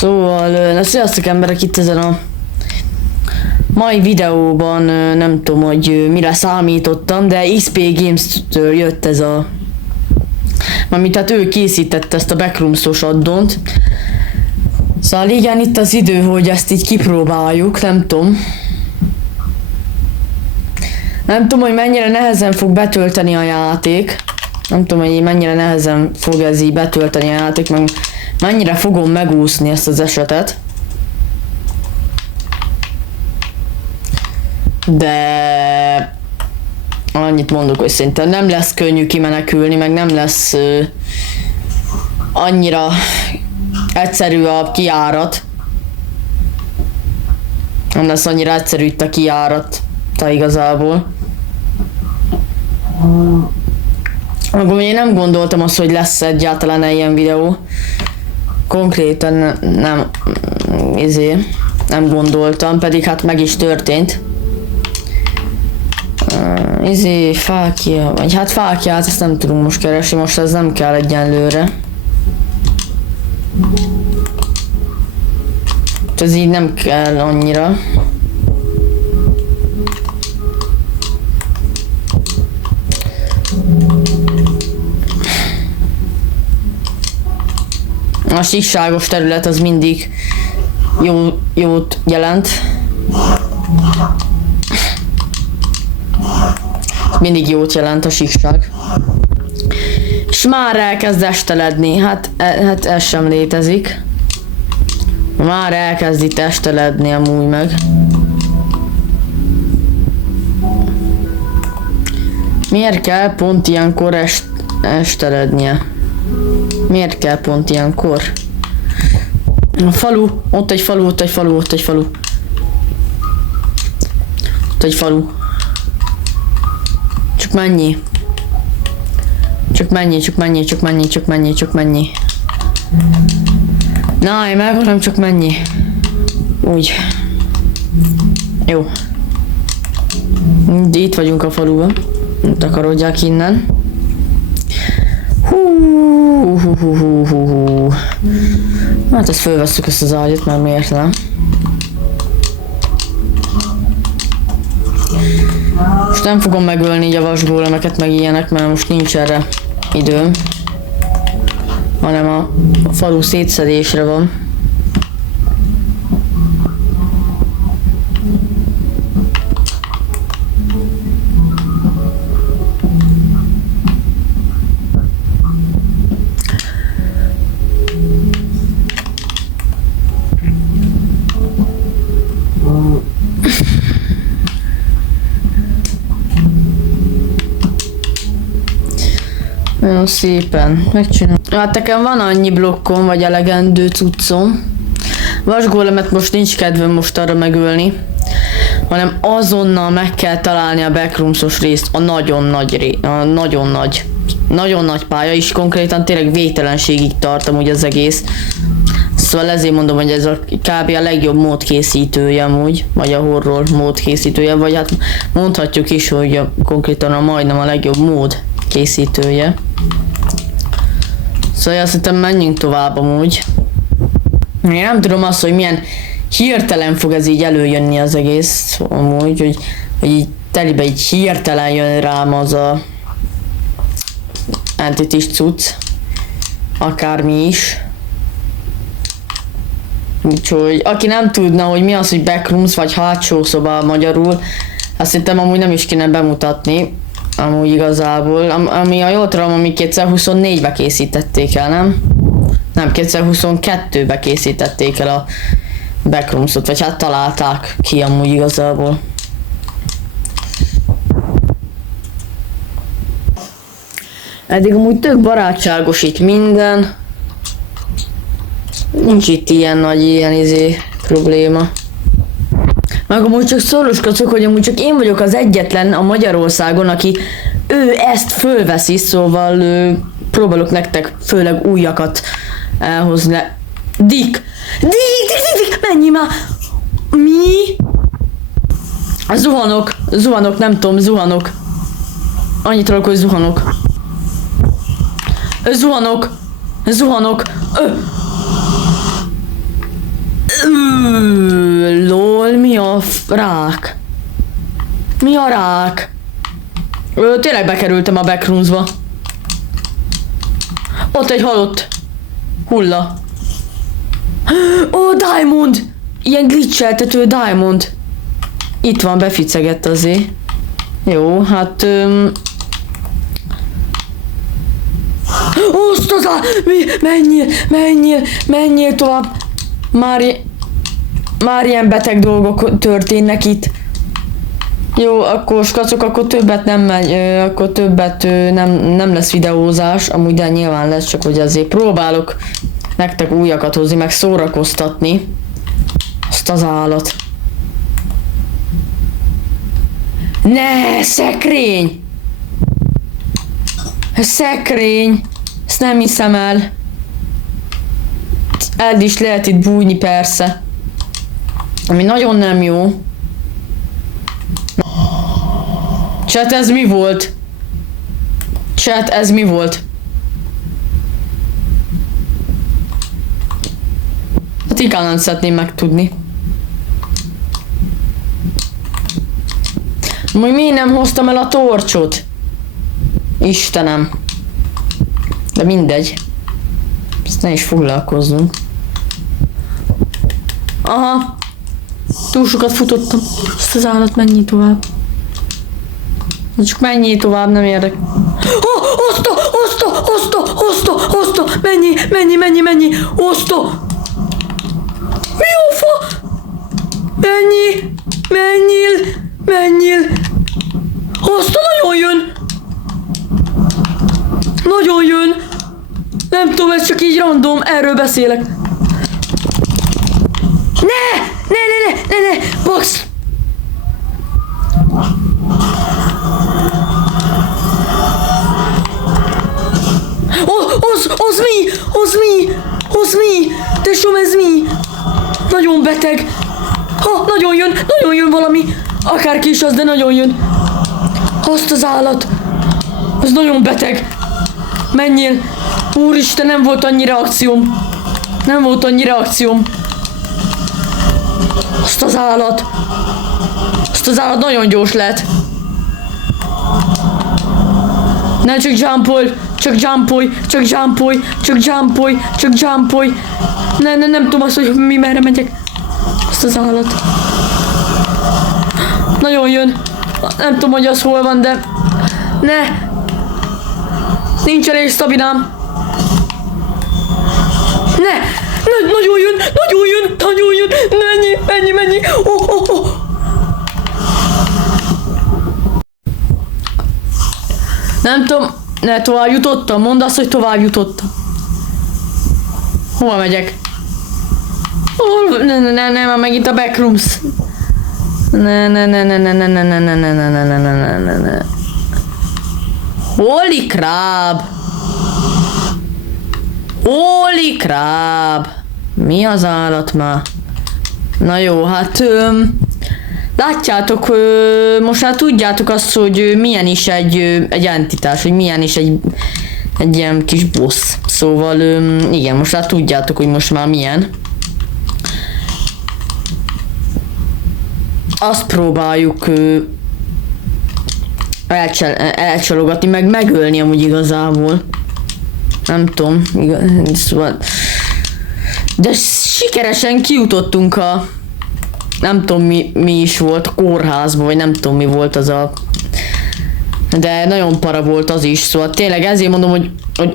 Szóval, sziasztok emberek, itt ezen a mai videóban nem tudom, hogy mire számítottam, de XP Games-től jött ez a... Mármint hát ő készítette ezt a Backrooms-os addont. Szóval igen, itt az idő, hogy ezt így kipróbáljuk, nem tudom. Nem tudom, hogy mennyire nehezen fog betölteni a játék. Nem tudom, hogy mennyire nehezen fog ez így betölteni a játék, meg mennyire fogom megúszni ezt az esetet. De annyit mondok, hogy szerintem nem lesz könnyű kimenekülni, meg nem lesz annyira egyszerű a kijárat. Nem lesz annyira egyszerű itt a kijárat igazából. Akkor én nem gondoltam azt, hogy lesz egyáltalán ilyen videó. Konkrétan nem gondoltam, pedig hát meg is történt. Fákja, vagy hát fákját, ezt nem tudunk most keresni, most ez nem kell egyenlőre. Ez így nem kell annyira. A síkságos terület az mindig jót jelent. Mindig jót jelent a síkság. És már elkezd esteledni, hát ez sem létezik. Már elkezd itt esteledni amúgy meg. Miért kell pont ilyenkor estelednie? Miért kell pont ilyenkor? A falu, ott egy falu, ott egy falu, ott egy falu. Ott egy falu. Csak mennyi? Csak mennyi. Na, én megmondom, csak mennyi. Úgy. Jó. Itt vagyunk a faluban. Takarodják innen. Hát ezt fölvesszük ezt az ágyat, mert miért nem? Most nem fogom megölni így a vasgólemeket meg ilyenek, mert most nincs erre időm. Hanem a falu szétszedésre van. Nagyon szépen megcsinálom. Hát nekem van annyi blokkom, vagy elegendő cuccom. Vasgólemet most nincs kedvem most arra megölni, hanem azonnal meg kell találni a Backrooms-os részt, a nagyon nagy pálya, és konkrétan tényleg végtelenségig tart amúgy az egész. Szóval ezért mondom, hogy ez a kb. A legjobb módkészítője amúgy, vagy a horror módkészítője, vagy hát mondhatjuk is, hogy konkrétan majdnem a legjobb mód készítője. Szóval azt hiszem, menjünk tovább amúgy. Én nem tudom azt, hogy milyen hirtelen fog ez így előjönni az egész amúgy, hogy így telibe így hirtelen jön rám az a entities cucc. Akármi is. Úgyhogy aki nem tudna, hogy mi az, hogy Backrooms vagy hátsó szoba magyarul, azt hittem amúgy nem is kéne bemutatni. Amúgy igazából, ami a jól tudom, ami 2024-be készítették el, nem? Nem, 2022-be készítették el a Backrooms-ot, vagy hát találták ki amúgy igazából. Eddig amúgy tök barátságos itt minden. Nincs itt ilyen nagy probléma. Meg amúgy csak szoroskacok, hogy amúgy csak én vagyok az egyetlen a Magyarországon, aki ő ezt fölveszi, szóval próbálok nektek főleg újakat elhozni. Dick, menj már! Mi? Zuhanok, nem tudom, zuhanok. Annyit tudok, hogy zuhanok. Zuhanok. rák? Mi a rák? Tényleg bekerültem a backroomsba. Ott egy halott hulla. Ó, Diamond! Ilyen glitcheltető Diamond. Itt van, beficegett azért. Jó, hát... Osztozá! Menjél tovább! Már ilyen beteg dolgok történnek itt. Jó, akkor skacok, akkor többet nem megy, akkor többet nem lesz videózás, amúgy de nyilván lesz, csak hogy azért próbálok nektek újakat hozni, meg szórakoztatni. Azt az állat. Ne, szekrény! Szekrény! Ezt nem hiszem el. El is lehet itt bújni persze. Ami nagyon nem jó. Chat, ez mi volt? Chat, ez mi volt? Hát igazán szeretném megtudni. Majd miért nem hoztam el a torcsot? Istenem. De mindegy. Ezt ne is foglalkozzunk. Aha. Túl sokat futottam. Ezt az állat menjél tovább. Csak menjél tovább, nem érdek. Osztó! Menjél! Osztó! Mi a fa? Menjél! Osztó nagyon jön! Nem tudom, ez csak így random, erről beszélek. Ne! Box! Az mi? Tesóm, ez mi? Nagyon beteg. Nagyon jön valami. Akárki is az, de nagyon jön. Azt az állat. Ez nagyon beteg. Menjél. Úristen, nem volt annyi reakcióm. Azt az állat nagyon gyors lehet. Ne, csak jumpolj. Nem tudom azt, hogy merre megyek. Azt az állat. Nagyon jön. Nem tudom, hogy az hol van, de... Ne! Nincs elég stabilám. Ne! Nagyon jön! Menj! Oh. Nem tudom, ne, tovább jutottam. Mondd azt, hogy tovább jutottam. Hova megyek? Ne, már megint a backrooms. Ne. Holy crap! Mi az állat már? Na jó, hát... látjátok, most már tudjátok azt, hogy milyen is egy entitás, hogy milyen is egy ilyen kis boss. Szóval, igen, most már tudjátok, hogy most már milyen. Azt próbáljuk elcsalogatni, meg megölni amúgy igazából. Nem tudom, szóval... De sikeresen kijutottunk a... Nem tudom mi is volt, a kórházban, vagy nem tudom mi volt az a... De nagyon para volt az is, szóval tényleg ezért mondom, hogy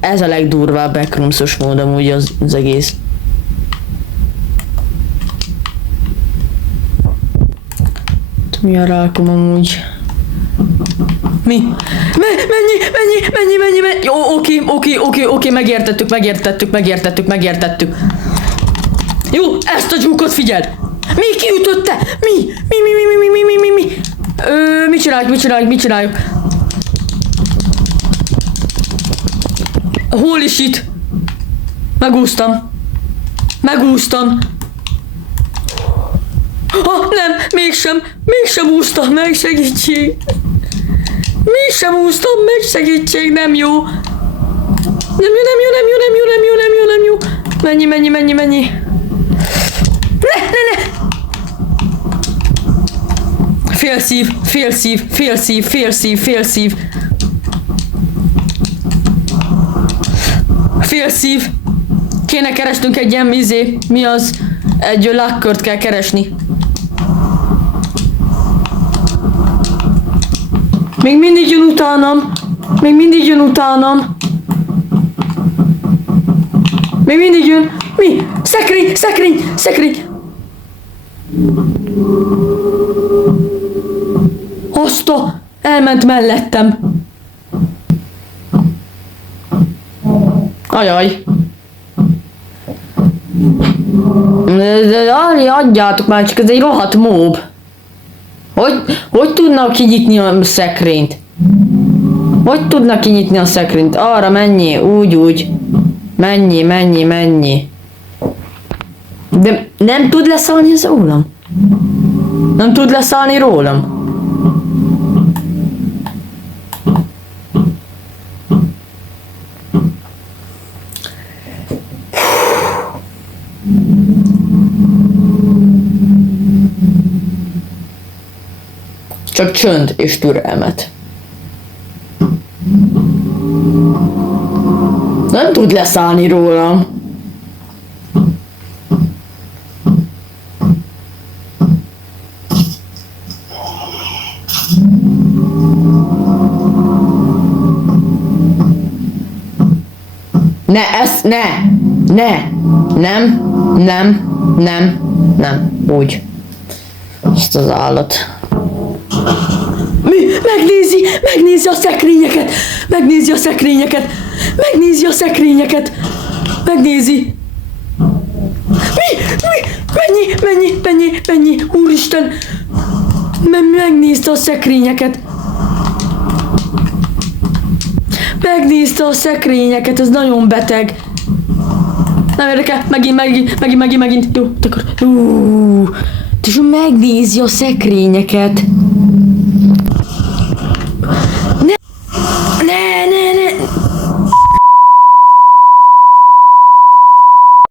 ez a legdurvább backroomsos mód amúgy az egész. Mi a rákom amúgy? Mi? Menj! Jó, oké, megértettük. Jó, ezt a dzsúkot figyeld! Mi kiütötte? Mi? Mit csináljuk? Holy shit! Megúsztam. Nem, mégsem úsztam meg, segítség. Nem jó. Menj. Ne. Félszív, félszív, félszív, félszív, félszív. Félszív. Kéne keresnünk egy ilyen mi az? Egy lakkört kell keresni. Még mindig jön utánam. Még mindig jön utánam. Még mindig jön. Mi? Szekrény, szekrény, szekrény. Hozta. Elment mellettem. Ajaj. De adjátok már, csak ez egy rohadt mób. Hogy tudnak kinyitni a szekrényt? Hogy tudnak kinyitni a szekrényt? Arra mennyi, úgy. Mennyi. De nem tud leszállni ez rólam? Nem tud leszállni rólam? Csak csönd és türelmet. Nem tud leszállni rólam. Nem. Úgy. Ezt az állat. Mi? Megnézi a szekrényeket! Megnézi! Mennyi! Úristen! Megnézte a szekrényeket! Ez nagyon beteg! Nem érdekel, megint. Jó, akkor. És megnézi a szekrényeket.